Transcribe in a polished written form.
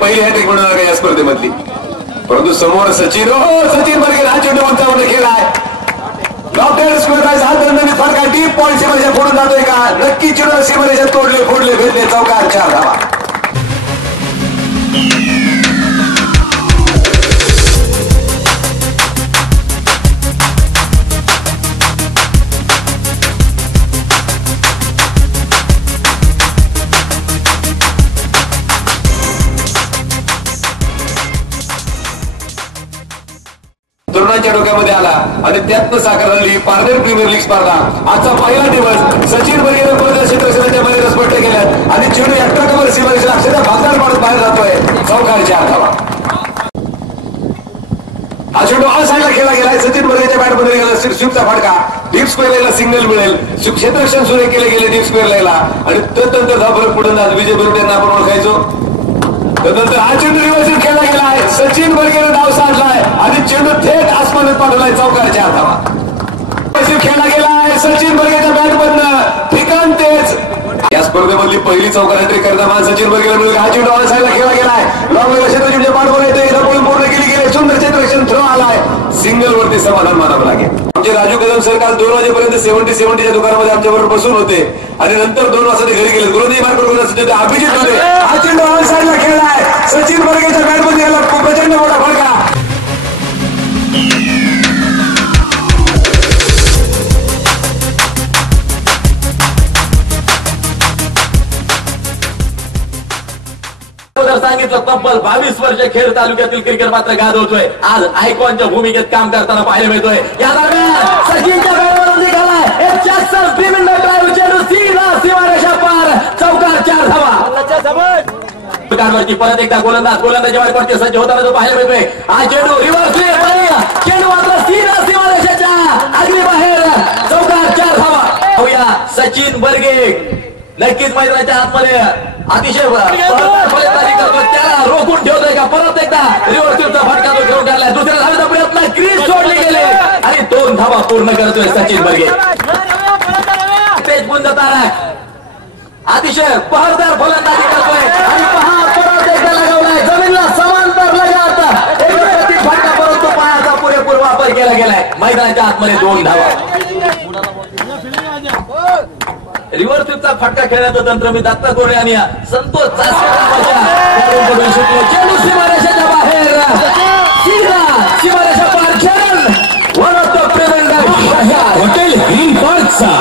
पहिली हॅट्रिक मिळवणार आहे या स्पर्धेमधली. परंतु समोर सचिन बर्गे हा चेंडू अंतरावर खेळलाय. डॉक्टर स्क्वेअर हा दंडनी फटका डीप पॉईंट सीमारेषा फोडून जातोय का? नक्की चेंडू सीमारेषा तोडले फोडले भेटले चौकार 4 धावा. तरुणांच्या डोक्यामध्ये आला आणि त्यातनं साकार झाली पारनेर प्रीमियर लीग स्पर्धा. आजचा पहिला दिवस सचिन बर्गेने पडद्या क्षेत्रक्षणाच्या मध्ये रसपट्टे केल्यात आणि चेंडू एकटाकावर सीमारेषा अक्षरशः भागदार मारून बाहेर जातोय. चौकार 4 धावा. हा चेंडू ऑन साईडला खेळला गेलाय. सचिन बर्गेच्या बॅटमध्ये गेला स्वीपचा फटका. डीप स्क्वेअर लाईनला सिग्नल मिळेल. क्षेत्ररक्षण सुरू केले गेले डीप स्क्वेअर लाईनला आणि तदनंतर धावफलक पुढे जात विजय बिरुट यांना आपण ओळखायचो. त्यानंतर हा चेंडू रिव्हर्सल खेळला गेलाय. सचिन बर्गेने डाव साधलाय आणि चेंडू थेट आसमानात पाठवलाय. चौकार 4 धावा. खेळला गेलाय सचिन बर्गेच्या बॅटमधनं ठिकाण तेच. या स्पर्धेमधली पहिली चौकार हॅट्रिक करताना सचिन बर्गेला मिळेल. हा चेंडू ऑन साईडला खेळला गेलाय. लॉंग क्षेत्रक्षणाच्या पाठवर येते पूर्ण केली गेली. सुंदर क्षेत्ररक्षण थ्रो आलाय. सिंगल वरती समाधान मानावं लागेल. आमचे राजू कदम सर काल 2 वाजेपर्यंत 70-70च्या दुकानामध्ये आमच्याबरोबर बसून होते आणि नंतर 2 वाजता ते घरी गेले. गुरुजी मार्क अभिजित होते. हा चेंडू ऑन साईडला खेळलाय. सचिन बर्गेच्या बॅटमध्ये याला प्रचंड मोठा फटका. सांगितलं तब्बल 22 वर्ष खेड तालुक्यातील क्रिकेट मात्र गाजवतोय. आज आयकॉनच्या भूमिकेत काम करताना पाहायला मिळतोय. या दरम्यान सचिनच्या बॅटवरून निघालाय एक जास्त प्रीमियर ड्राइव्ह चेंडू सीमारेषा पार. चौकार 4 धावा. वरती परत एकदा गोलंदाजी वाटते सज्ज होताना तो पाहायला मिळतोय. हा चेंडू रिव्हर्स चेंडू मात्र सीमारेषाच्या अगदी बाहेर. चौकार 4 धावा. सचिन बर्गे नक्कीच मैदानाच्या आतमध्ये अतिशय फलंदाजी करतो. त्याला रोखून ठेवतोय का? परत एकदा रिव्हर्सचा फटका तो घेऊन टाकलाय. दुसऱ्या धावेचा प्रयत्न क्रीज सोडले गेले आणि 2 धावा पूर्ण करतोय सचिन बर्गे. तेज पुंजताना अतिशय पहरदार फलंदाजी करतोय आणि परत एकदा लगावलाय जमिनीला समांतर लगात एक फटका परंतु पायाचा पुरेपूर वापर केला गेलाय. मैदानाच्या आतमध्ये 2 धावा. रिव्हर्स स्वीपचा फटका खेळण्याचं तंत्र मी दत्ता कोरे आणि संतोष चेंडू सीमारेषेच्या बाहेर. सीमारेषा पार खेळ. One of the present hotel green पार्कचा